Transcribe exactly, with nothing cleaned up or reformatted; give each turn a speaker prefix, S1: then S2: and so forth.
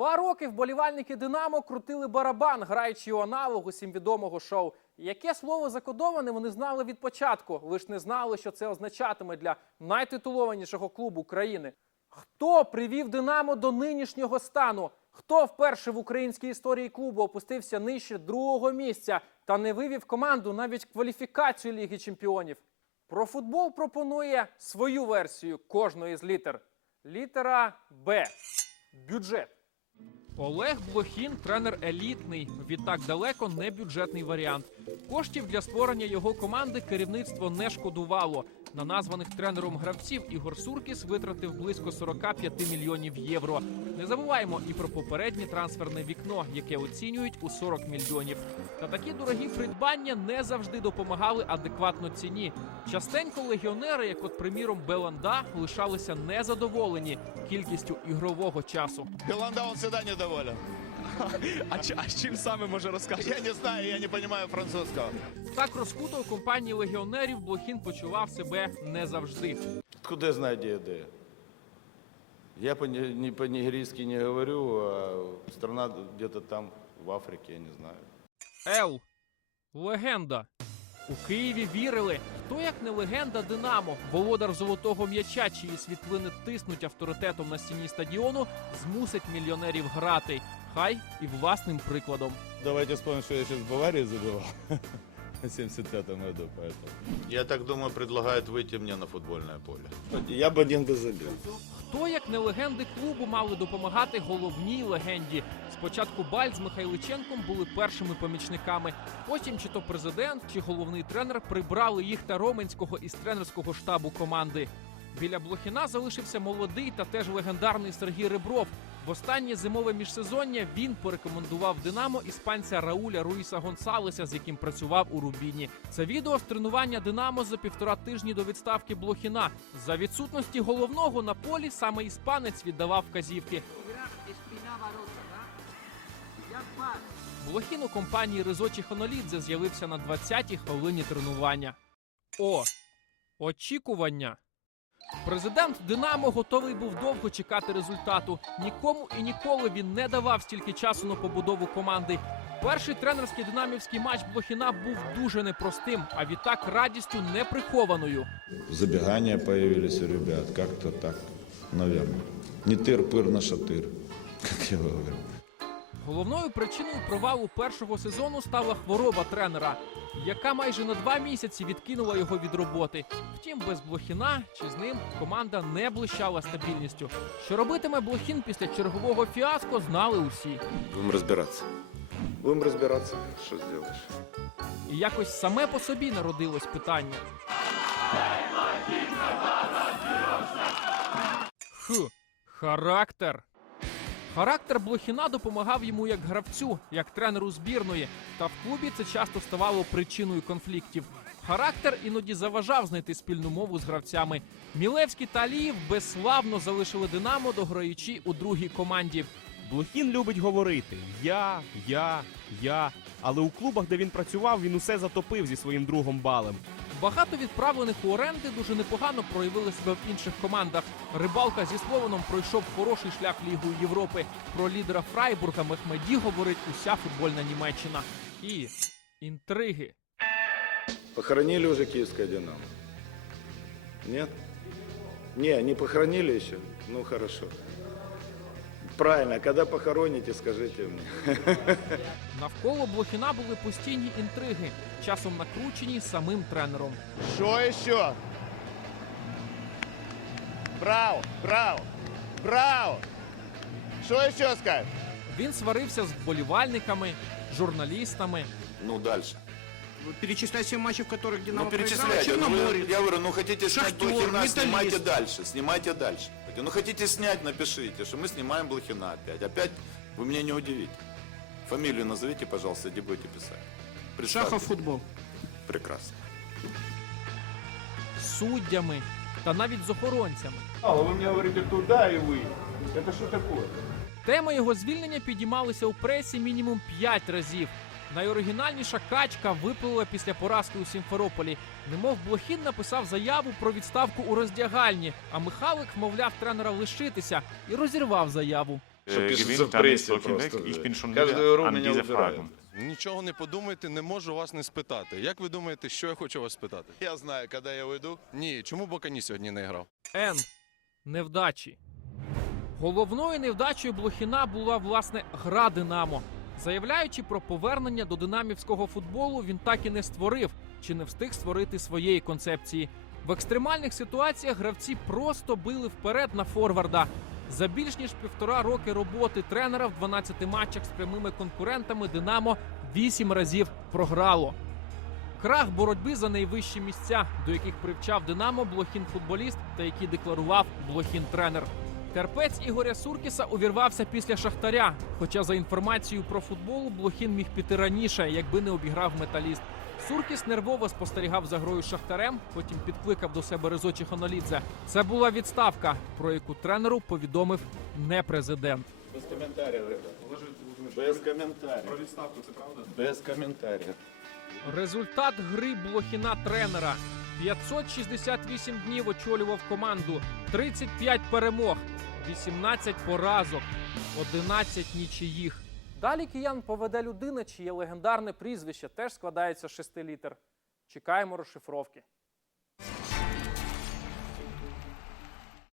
S1: Два роки вболівальники «Динамо» крутили барабан, граючи у аналог усім відомого шоу. Яке слово закодоване, вони знали від початку, лиш не знали, що це означатиме для найтитулованішого клубу країни. Хто привів «Динамо» до нинішнього стану? Хто вперше в українській історії клубу опустився нижче другого місця та не вивів команду навіть в кваліфікацію Ліги чемпіонів? Про футбол пропонує свою версію кожної з літер. Літера «Б». Бюджет. Олег Блохін – тренер елітний. Відтак далеко не бюджетний варіант. Коштів для створення його команди керівництво не шкодувало. На названих тренером гравців Ігор Суркіс витратив близько сорок п'ять мільйонів євро. Не забуваємо і про попереднє трансферне вікно, яке оцінюють у сорок мільйонів. Та такі дорогі придбання не завжди допомагали адекватно ціні. Частенько легіонери, як от, приміром, Беланда, лишалися незадоволені кількістю ігрового часу.
S2: Беланда, он всегда недоволен.
S3: А, ч- а з чим саме може розкажете?
S2: Я не знаю, я не понимаю французского.
S1: Так розкуто у компанії легіонерів Блохін почував себе не завжди.
S4: Откуда я знаю, где я де? Я по- не по-нигерийски не говорю, а страна где-то там, в Африке, я не знаю.
S1: Ел. Легенда. У Києві вірили, хто як не легенда «Динамо», володар золотого м'яча, чиї світлини тиснуть авторитетом на стіні стадіону, змусить мільйонерів грати. Хай і власним прикладом.
S5: Давайте вспомним, что я сейчас в Баварии забивал в семьдесят пятом году, поэтому.
S4: Я так думаю, предлагают выйти мне на футбольное поле.
S5: Я бы один бы забил.
S1: Хто як не легенди клубу мали допомагати головній легенді? Спочатку Баль з Михайличенком були першими помічниками. Потім чи то президент, чи головний тренер прибрали їх та Роменського із тренерського штабу команди. Біля Блохіна залишився молодий та теж легендарний Сергій Ребров. В останнє зимове міжсезоння він порекомендував «Динамо» іспанця Рауля Руїса Гонсалеса, з яким працював у Рубіні. Це відео з тренування «Динамо» за півтора тижні до відставки Блохіна. За відсутності головного на полі саме іспанець віддавав вказівки. Блохін у компанії Ризочі Хонолідзе з'явився на двадцятій хвилині тренування. О! Очікування. Президент «Динамо» готовий був довго чекати результату. Нікому і ніколи він не давав стільки часу на побудову команди. Перший тренерський динамівський матч Блохіна був дуже непростим, а відтак радістю неприхованою.
S4: Забегания появились у ребят, как-то так, наверное. Не тыр-пыр на шатыр, как я говорю.
S1: Головною причиною провалу першого сезону стала хвороба тренера, яка майже на два місяці відкинула його від роботи. Втім, без Блохіна чи з ним команда не блищала стабільністю. Що робитиме Блохін після чергового фіаско, знали усі.
S4: Будем разбираться. Будем разбираться, что сделаешь.
S1: І якось саме по собі народилось питання. Х. Характер. Характер Блохіна допомагав йому як гравцю, як тренеру збірної. Та в клубі це часто ставало причиною конфліктів. Характер іноді заважав знайти спільну мову з гравцями. Мілевський та Алієв безславно залишили «Динамо», дограючи у другій команді.
S3: Блохін любить говорити «я, я, я». Але у клубах, де він працював, він усе затопив зі своїм другом Балем.
S1: Багато відправлених у оренди дуже непогано проявили себе в інших командах. Рибалка зі Словеном пройшов хороший шлях Лігою Європи. Про лідера Фрайбурга Мехмеді говорить уся футбольна Німеччина. І інтриги.
S4: Похоронили уже киевское «Динамо»? Нет? Не, не похоронили еще? Ну, хорошо. Правильно, когда похороните, скажите мне.
S1: Навколо Блохіна були постійні інтриги, часом накручені самим тренером.
S2: Что еще? Браво, браво, браво! Что еще сказать?
S1: Він сварився з вболівальниками, журналістами.
S4: Ну, дальше.
S6: Перечислять все матчи, в которых «Динамо»
S4: Ну,
S6: проиграло.
S4: перечисляйте. Ну, вы-
S6: Черноморец.
S4: я говорю, ну, хотите снять
S6: Шахтер,
S4: Блохина,
S6: Металлист.
S4: снимайте дальше, снимайте дальше. Ну, хотите снять, напишите, что мы снимаем Блохина опять. Опять вы меня не удивите. Фамилию назовите, пожалуйста, где будете писать. Представьте.
S6: Шахов футбол.
S4: Прекрасно.
S1: Суддями та навіть з охоронцями.
S5: А, вы мне говорите туда и вы. Это что такое?
S1: Теми його звільнення підіймалися у пресі мінімум п'ять разів. Найоригінальніша качка виплила після поразки у Сімферополі. Немов Блохін написав заяву про відставку у роздягальні, а Михайлик вмовляв тренера лишитися і розірвав заяву.
S7: Что
S8: Äh,
S7: пишется
S8: gewinnt,
S7: в
S8: dann ist
S7: прессе
S8: Blochin
S7: просто.
S8: weg. Ich bin schon
S7: Каждую
S8: wieder
S7: игру
S8: an
S7: меня
S8: dieser
S7: выбирают.
S8: Frage.
S9: Нічого не подумайте, не можу вас не спитати. Як ви думаєте, що я хочу вас спитати?
S2: Я знаю, когда я уйду.
S9: Ні, чому Бокані сьогодні не грав?
S1: Н. Невдачі. Головною невдачею Блохіна була, власне, гра «Динамо». Заявляючи про повернення до динамівського футболу, він так і не створив, чи не встиг створити своєї концепції. В екстремальних ситуаціях гравці просто били вперед на форварда. За більш ніж півтора роки роботи тренера в дванадцяти матчах з прямими конкурентами «Динамо» вісім разів програло. Крах боротьби за найвищі місця, до яких привчав «Динамо» Блохін-футболіст та який декларував Блохін-тренер. Терпець Ігоря Суркіса увірвався після «Шахтаря». Хоча за інформацією про футбол Блохін міг піти раніше, якби не обіграв «Металіст». Суркіс нервово спостерігав за грою з «Шахтарем», потім підкликав до себе Резо Чеханолідзе. Це була відставка, про яку тренеру повідомив не президент.
S7: Без комментариев, ребята. Без комментариев. Про відставку, це правда? Без комментариев.
S1: Результат гри Блохіна тренера. п'ятсот шістдесят вісім днів очолював команду, тридцять п'ять перемог, вісімнадцять поразок, одинадцять нічиїх. Далі киян поведе людина, чиє легендарне прізвище теж складається з шести літер. Чекаємо розшифровки.